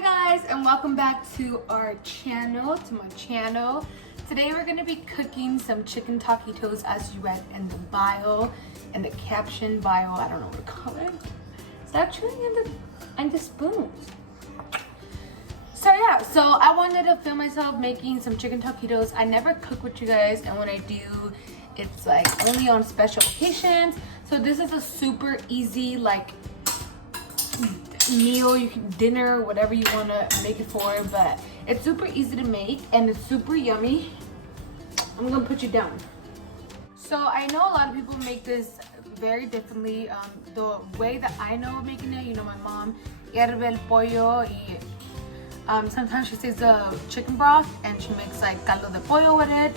Hi guys, and welcome back to our channel, Today we're gonna be cooking some chicken taquitos as you read in the bio, in the caption bio, I don't know what to call it. It's actually in the spoons. So yeah, so I wanted to film myself making some chicken taquitos. I never cook with you guys, and when I do, it's like only on special occasions. So this is a super easy like meal, you can dinner, whatever you want to make it for, but it's super easy to make and it's super yummy. I'm gonna put you down. So I know a lot of people make this very differently. The way that I know of making it, you know, my mom hierve el pollo y sometimes she says the chicken broth and she makes like caldo de pollo with it.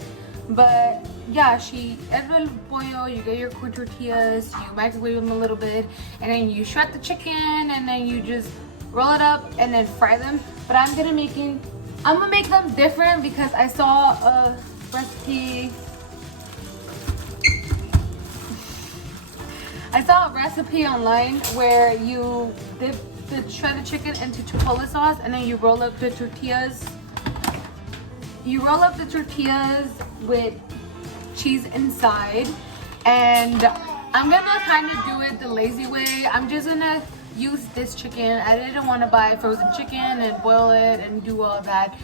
But yeah, she hierve el pollo, you get your corn tortillas, you microwave them a little bit, and then you shred the chicken, and then you just roll it up and then fry them. But I'm gonna make them different because I saw a recipe. I saw a recipe online where you dip the shredded chicken into chipotle sauce, and then you roll up the tortillas. You roll up the tortillas with cheese inside, and I'm gonna kind of do it the lazy way. I'm just gonna use this chicken. I didn't want to buy frozen chicken and boil it and do all that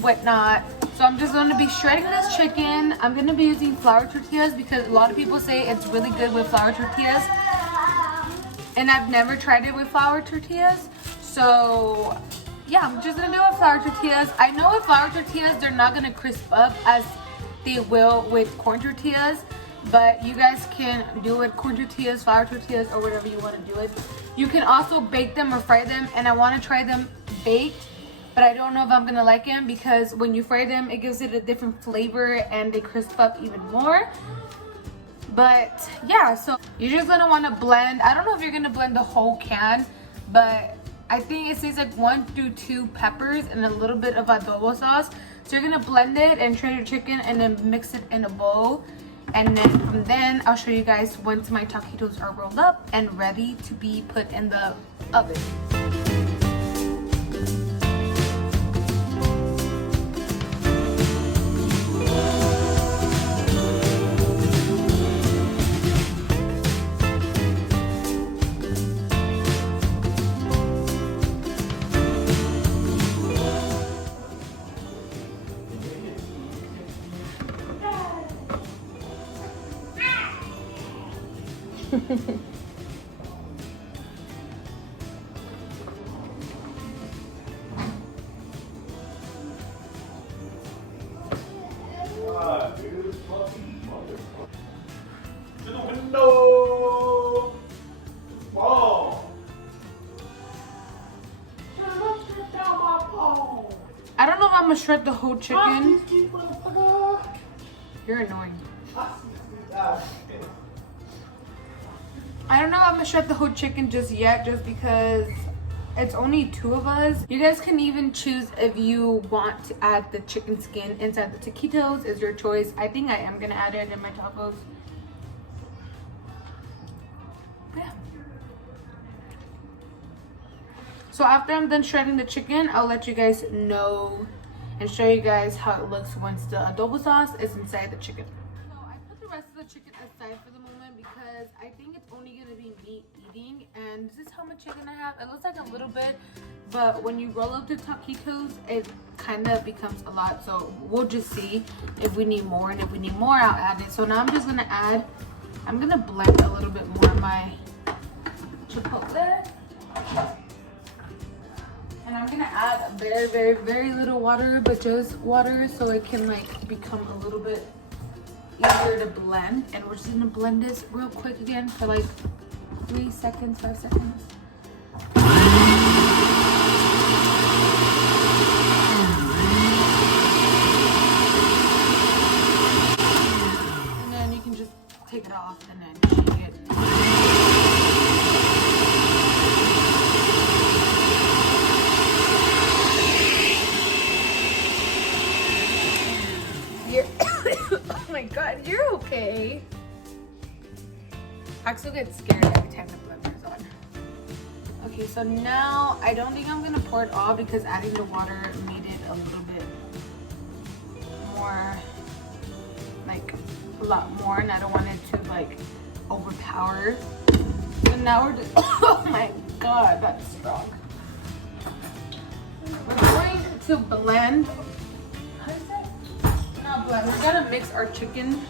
whatnot. So I'm just gonna be shredding this chicken. I'm gonna be using flour tortillas because a lot of people say it's really good with flour tortillas, and I've never tried it with flour tortillas. So yeah, I'm just gonna do it with flour tortillas. I know with flour tortillas, they're not gonna crisp up as they will with corn tortillas, but you guys can do it with corn tortillas, flour tortillas, or whatever you wanna do it. You can also bake them or fry them, and I wanna try them baked, but I don't know if I'm gonna like them because when you fry them, it gives it a different flavor and they crisp up even more. But yeah, so you're just gonna wanna blend. I don't know if you're gonna blend the whole can, but I think it says like 1 to 2 peppers and a little bit of adobo sauce. So you're gonna blend it and shred your chicken and then mix it in a bowl. And then from then, I'll show you guys once my taquitos are rolled up and ready to be put in the oven. To the window! Whoa! I don't know if I'm gonna shred the whole chicken. You're annoying. I don't know if I'm gonna shred the whole chicken just yet, just because it's only 2 of us. You guys can even choose if you want to add the chicken skin inside the taquitos. Is your choice. I think I am gonna add it in my tacos. Yeah. So after I'm done shredding the chicken, I'll let you guys know and show you guys how it looks once the adobo sauce is inside the chicken. So I put the rest of the chicken aside for the moment because I think it's only gonna be me eating, and this is how much chicken I have. It looks like a little bit, but when you roll up the taquitos, it kind of becomes a lot. So we'll just see if we need more, and if we need more, I'll add it. So now I'm just gonna blend a little bit more of my chipotle. And I'm gonna add very, very, very little water, but just water so it can like become a little bit easier to blend. And we're just gonna blend this real quick again for like 3 seconds, 5 seconds. And then you can just take it off and then shake it. Oh my god, you're okay. Axel gets scared every time the blender's on. Okay. Okay, so now I don't think I'm gonna pour it all because adding the water made it a little bit more, like a lot more, and I don't want it to like overpower. So now we're just, oh my god, that's strong. We're going to blend. How is it? Not blend. We're gonna mix our chicken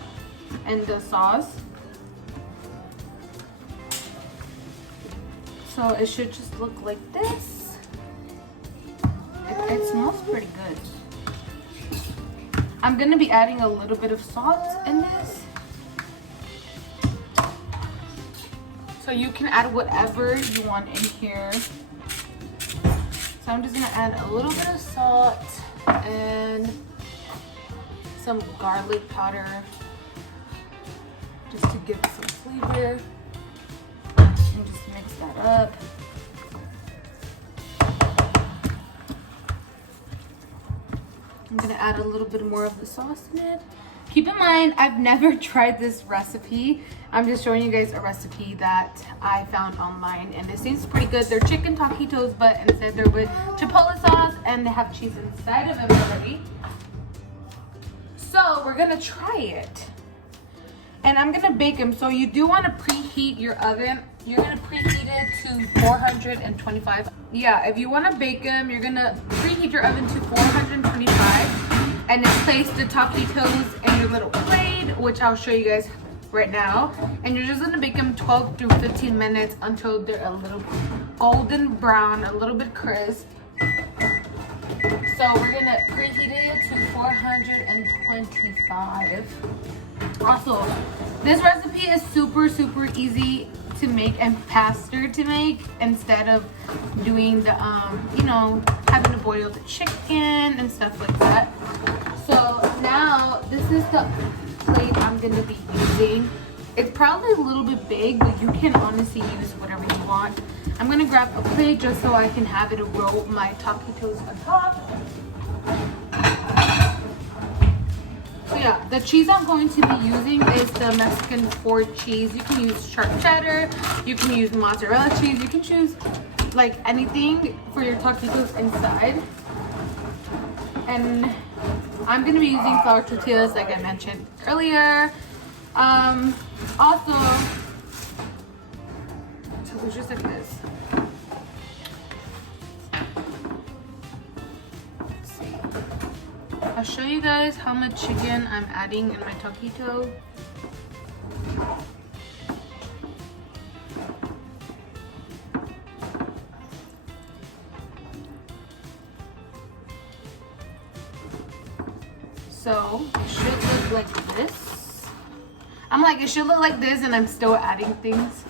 and the sauce. So it should just look like this. It smells pretty good. I'm gonna be adding a little bit of salt in this. So you can add whatever you want in here. So I'm just gonna add a little bit of salt and some garlic powder just to give it some flavor. And just mix that up. I'm gonna add a little bit more of the sauce in it. Keep in mind, I've never tried this recipe. I'm just showing you guys a recipe that I found online, and it seems pretty good. They're chicken taquitos, but instead they're with chipotle sauce, and they have cheese inside of it already. So we're gonna try it. And I'm gonna bake them. So you do wanna preheat your oven. You're gonna preheat it to 425. Yeah, if you wanna bake them, you're gonna preheat your oven to 425 and then place the taquitos in your little plate, which I'll show you guys right now. And you're just gonna bake them 12 through 15 minutes until they're a little golden brown, a little bit crisp. So we're gonna preheat it to 425. Also, this recipe is super easy to make and faster to make instead of doing the you know, having to boil the chicken and stuff like that. So now this is the plate I'm gonna be using. It's probably a little bit big, but you can honestly use whatever you want. I'm gonna grab a plate just so I can have it roll my taquitos on top. So yeah, the cheese I'm going to be using is the Mexican Ford cheese. You can use sharp cheddar, you can use mozzarella cheese, you can choose like anything for your taquitos inside. And I'm gonna be using flour tortillas like I mentioned earlier. Also, so it's just like this. I'll show you guys how much chicken I'm adding in my taquito. So it should look like this. I'm like, it should look like this, and I'm still adding things.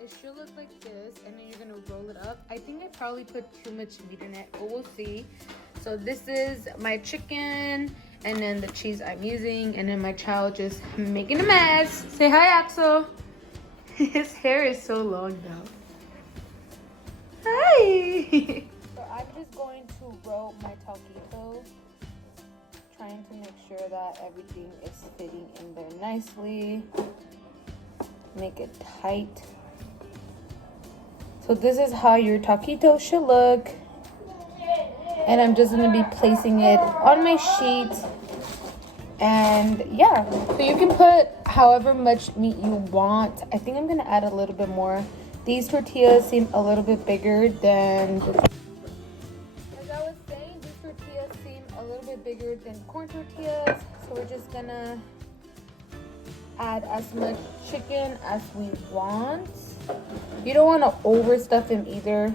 It should look like this, and then you're gonna roll it up. I think I probably put too much meat in it, but we'll see. So this is my chicken, and then the cheese I'm using, and then my child just making a mess. Say hi, Axel. His hair is so long now. Hi. So I'm just going to roll my taquito, trying to make sure that everything is fitting in there nicely. Make it tight. So this is how your taquito should look. And I'm just gonna be placing it on my sheet. And yeah, so you can put however much meat you want. I think I'm gonna add a little bit more. These tortillas seem a little bit bigger than the, as I was saying, these tortillas seem a little bit bigger than corn tortillas. So we're just gonna add as much chicken as we want. You don't want to overstuff them either,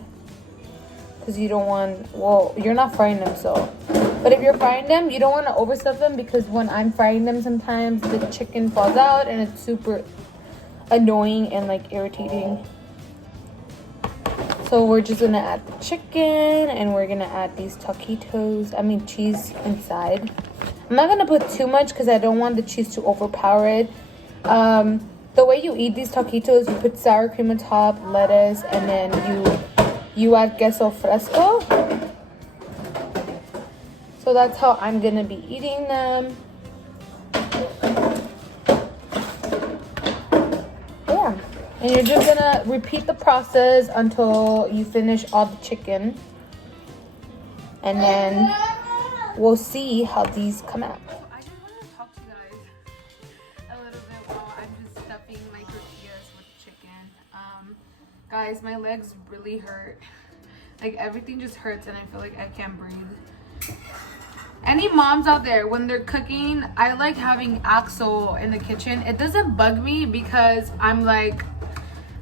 because you don't want, well, you're not frying them, so. But if you're frying them, you don't want to overstuff them, because when I'm frying them, sometimes the chicken falls out and it's super annoying and like irritating. So we're just gonna add the chicken, and we're gonna add these taquitos, cheese inside. I'm not gonna put too much because I don't want the cheese to overpower it. The way you eat these taquitos, you put sour cream on top, lettuce, and then you add queso fresco. So that's how I'm gonna be eating them. Yeah. And you're just gonna repeat the process until you finish all the chicken. And then we'll see how these come out. I just want to talk to you guys a little bit while I'm just stuffing my tortillas with chicken. Guys, my legs really hurt. Like everything just hurts and I feel like I can't breathe. Any moms out there, when they're cooking, I like having Axel in the kitchen. It doesn't bug me because I'm like,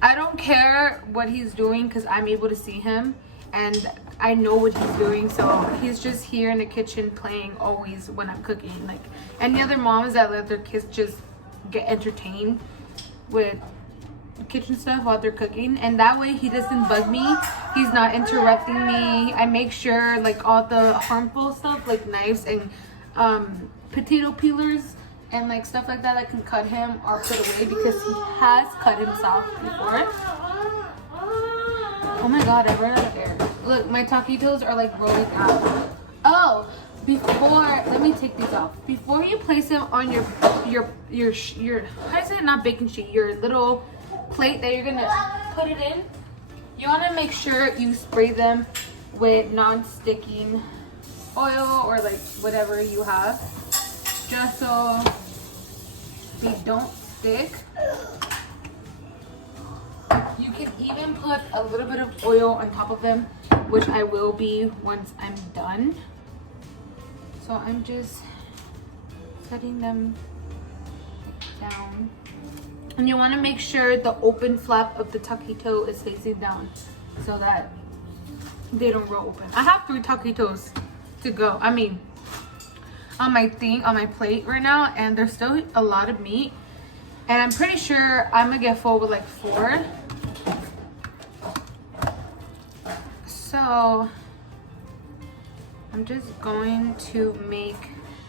I don't care what he's doing because I'm able to see him and I know what he's doing. So he's just here in the kitchen playing always when I'm cooking. Like any other moms that let their kids just get entertained with kitchen stuff while they're cooking, and that way he doesn't bug me. He's not interrupting me. I make sure like all the harmful stuff like knives and potato peelers and like stuff like that can cut him are put away because he has cut himself before. Oh my god, I ran out of air. Look, my taquitos are like rolling out. Oh, let me take these off. Before you place them on your how do you say it? Not baking sheet, your little plate that you're gonna put it in, you want to make sure you spray them with non-sticking oil or like whatever you have, just so they don't stick. You can even put a little bit of oil on top of them, which I will be once I'm done. So I'm just setting them down. And you want to make sure the open flap of the taquito is facing down so that they don't roll open. I have 3 taquitos to go. I mean, on my plate right now, and there's still a lot of meat. And I'm pretty sure I'm gonna get full with like 4. So I'm just going to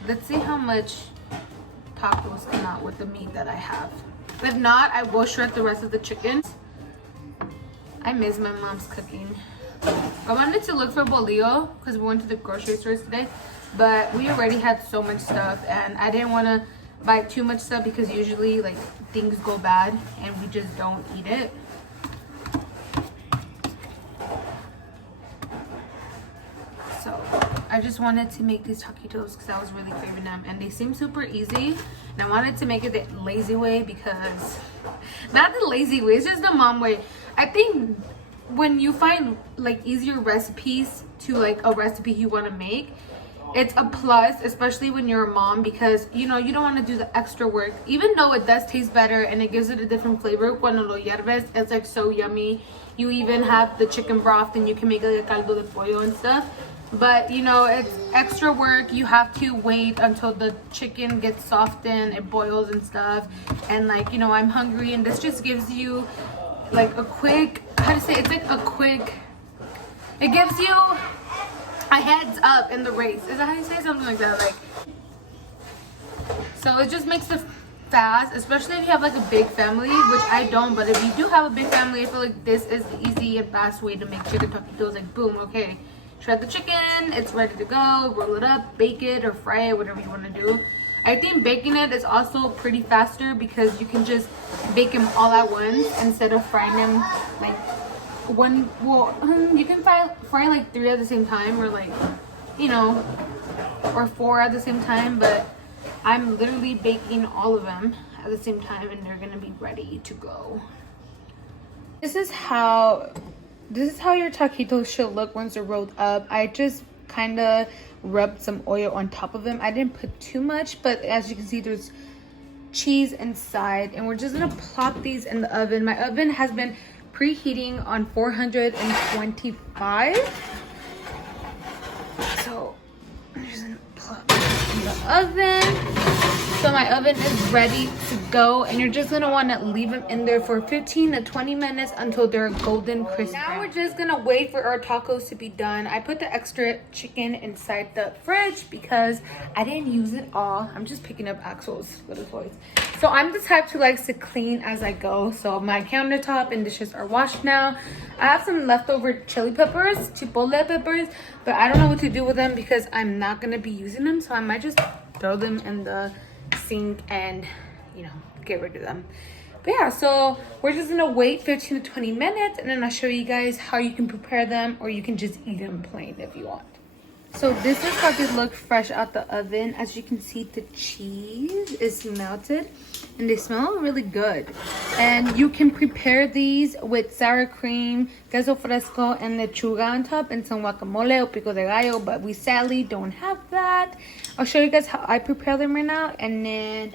let's see how much tacos come out with the meat that I have. If not, I will shred the rest of the chickens. I miss my mom's cooking. I wanted to look for bolillo because we went to the grocery stores today, but we already had so much stuff and I didn't want to buy too much stuff because usually like things go bad and we just don't eat it. So I just wanted to make these taquitos because I was really craving them and they seem super easy. And I wanted to make it the lazy way because, not the lazy way, it's just the mom way. I think when you find like easier recipes to like a recipe you want to make, it's a plus, especially when you're a mom, because you know you don't want to do the extra work, even though it does taste better and it gives it a different flavor. Cuando lo hierves, it's like so yummy. You even have the chicken broth and you can make like a caldo de pollo and stuff. But you know, it's extra work. You have to wait until the chicken gets softened, it boils and stuff. And like, you know, I'm hungry and this just gives you like a quick, how to say, it's like a quick, it gives you a heads up in the race. Is that how you say? Something like that. Like, so it just makes it fast, especially if you have like a big family, which I don't, but if you do have a big family, I feel like this is the easy and fast way to make chicken taquitos. Like boom, okay, shred the chicken, it's ready to go, roll it up, bake it or fry it, whatever you want to do. I think baking it is also pretty faster because you can just bake them all at once instead of frying them like one. Well, you can fry like 3 at the same time, or like, you know, or 4 at the same time, but I'm literally baking all of them at the same time and they're gonna be ready to go. This is how your taquitos should look once they're rolled up. I just kind of rubbed some oil on top of them. I didn't put too much, but as you can see, there's cheese inside, and we're just gonna plop these in the oven. My oven has been preheating on 425. So I'm just gonna plop it in the oven. So my oven is ready to go, and you're just gonna want to leave them in there for 15 to 20 minutes until they're golden crisp. Now we're just gonna wait for our tacos to be done. I put the extra chicken inside the fridge because I didn't use it all. I'm just picking up Axel's little toys. So I'm the type who likes to clean as I go. So my countertop and dishes are washed now. I have some leftover chili peppers, chipotle peppers, but I don't know what to do with them because I'm not gonna be using them. So I might just throw them in the sink and, you know, get rid of them. But yeah, so we're just gonna wait 15 to 20 minutes and then I'll show you guys how you can prepare them, or you can just eat them plain if you want. So this is how they look fresh out the oven. As you can see, the cheese is melted and they smell really good. And you can prepare these with sour cream, queso fresco, and lechuga on top, and some guacamole or pico de gallo, but we sadly don't have that. I'll show you guys how I prepare them right now, and then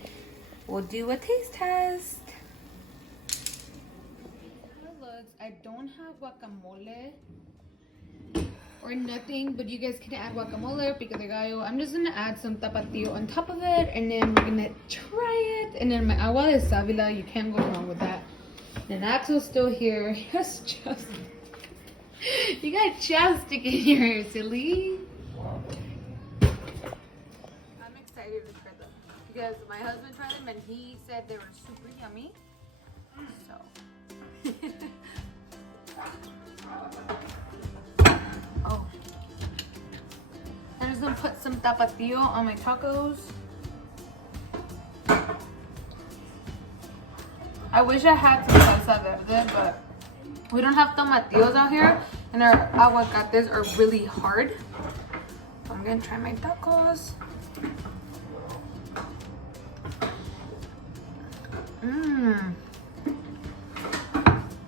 we'll do a taste test. I don't have guacamole or nothing, but you guys can add guacamole or pico de gallo. I'm just gonna add some tapatio on top of it, and then we're gonna try it. And then my agua de savila, you can't go wrong with that. And Axel's still here. Yes, just you got chapstick in here, silly. I'm excited to try them because my husband tried them and he said they were super yummy. So. Oh, I'm just gonna put some tapatio on my tacos. I wish I had some salsa verde, but we don't have tomatillos out here, and our aguacates are really hard. So I'm gonna try my tacos. Mmm.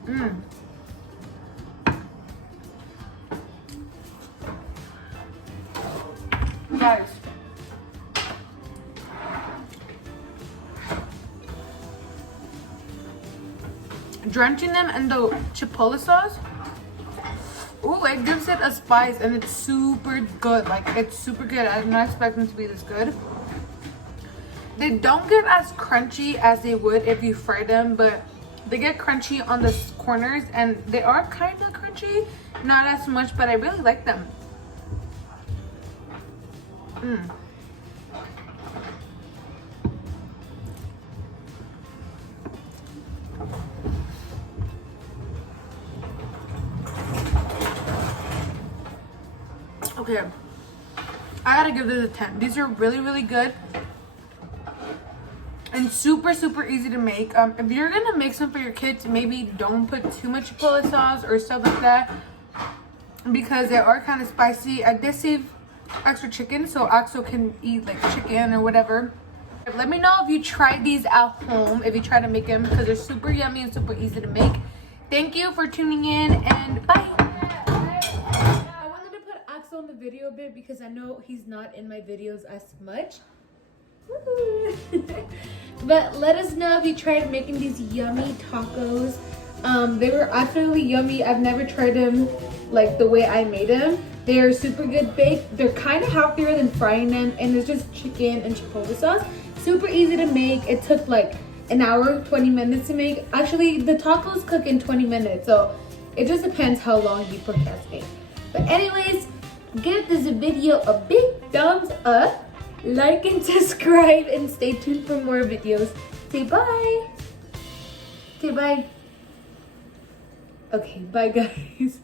Mmm. Guys, drenching them in the chipotle sauce, ooh, it gives it a spice and it's super good. Like, it's super good. I did not expect them to be this good. They don't get as crunchy as they would if you fry them, but they get crunchy on the corners, and they are kind of crunchy, not as much, but I really like them. Mmm. Okay, I gotta give this a 10. These are really, really good and super, super easy to make. If you're gonna make some for your kids, maybe don't put too much chipotle sauce or stuff like that because they are kind of spicy. I did save extra chicken so Axel can eat like chicken or whatever. Let me know if you tried these at home, if you try to make them, because they're super yummy and super easy to make. Thank you for tuning in, and bye. I wanted to put Axel in the video a bit because I know he's not in my videos as much. But let us know if you tried making these yummy tacos. They were absolutely yummy. I've never tried them like the way I made them. They are super good baked. They're kind of healthier than frying them, and it's just chicken and chipotle sauce. Super easy to make. It took like an hour, 20 minutes to make. Actually, the tacos cook in 20 minutes, so it just depends how long you procrastinate. But anyways, give this video a big thumbs up, like and subscribe, and stay tuned for more videos. Say bye. Say bye. Okay, bye guys.